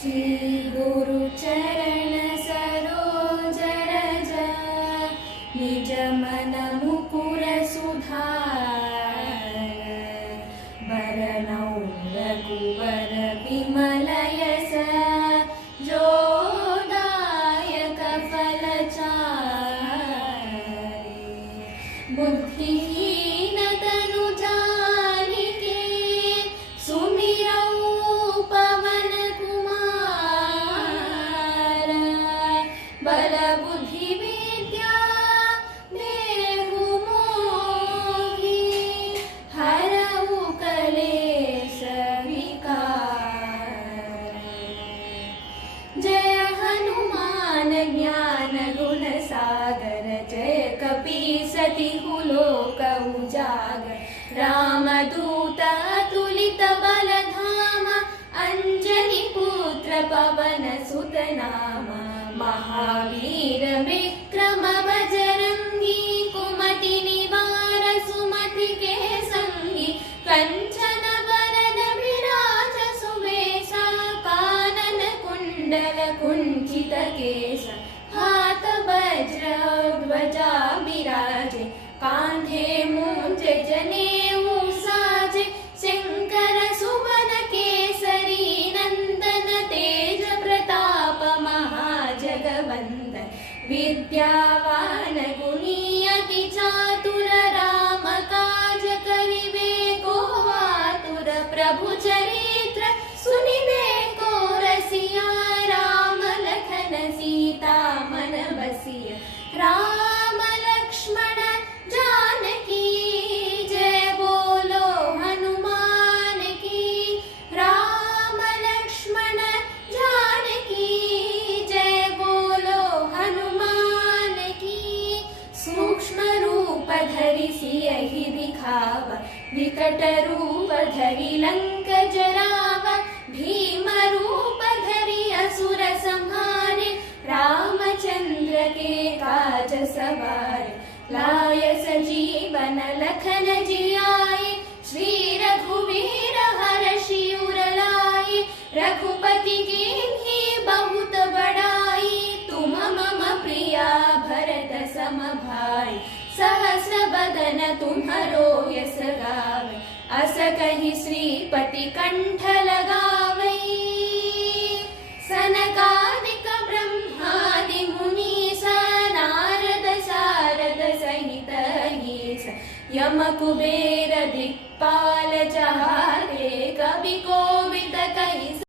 श्री गुरु चरण सरोज रज निज मन मुकुर सुधार बरनौ रघुवर विमल यस जो दायक फल चारि बुद्धिहीन तनु जानिके सुमिरौ पवन कुमार बल बुद्धि विद्या देहु मोहि हरऊ कलेश विकार जय हनुमान ज्ञान गुण सागर जय कपीसतिहु लोक उजागर रामदूत अतुलित बल धाम अंजनी पुत्र पवन सुत नाम महावीर विक्रम बजरंगी कुमति निवार सुमति के संगी कंचन वरद विराज सुवेशा कानन कुंडल कुंचित केश हाथ वज्र ध्वजा विराजे कांधे मूंज जनेऊ साजे शंकर सुवन केसरी नंदन तेज प्रताप महाजगवंदन विद्यावान गुणी अति चातुर राम काज करिबे को आतुर प्रभु चरित्र सुनिबे को रसिया राम लखन सीता मन बसिया राम लक्ष्मण जानकी जय बोलो हनुमान की राम लक्ष्मण जानकी जय बोलो हनुमान की सूक्ष्म रूप धरि सियहि दिखावा विकट रूप धरि लंक जरावा भीम रूप धरि असुर संहारे रामचंद्र के काज सवारे लाय सजीवन लखन जियाए श्री रघुवीर हर्षि उर लाए रघुपति कीन्ही बहुत बड़ाई तुम मम प्रिया भरत सम भाई सहस्र बदन तुम्हरो यस गावे अस कहि श्रीपति कंठ लगावै सनकादिक ब्रह्मादि मुनीसा नारद सारद सहित ईश यम कुबेर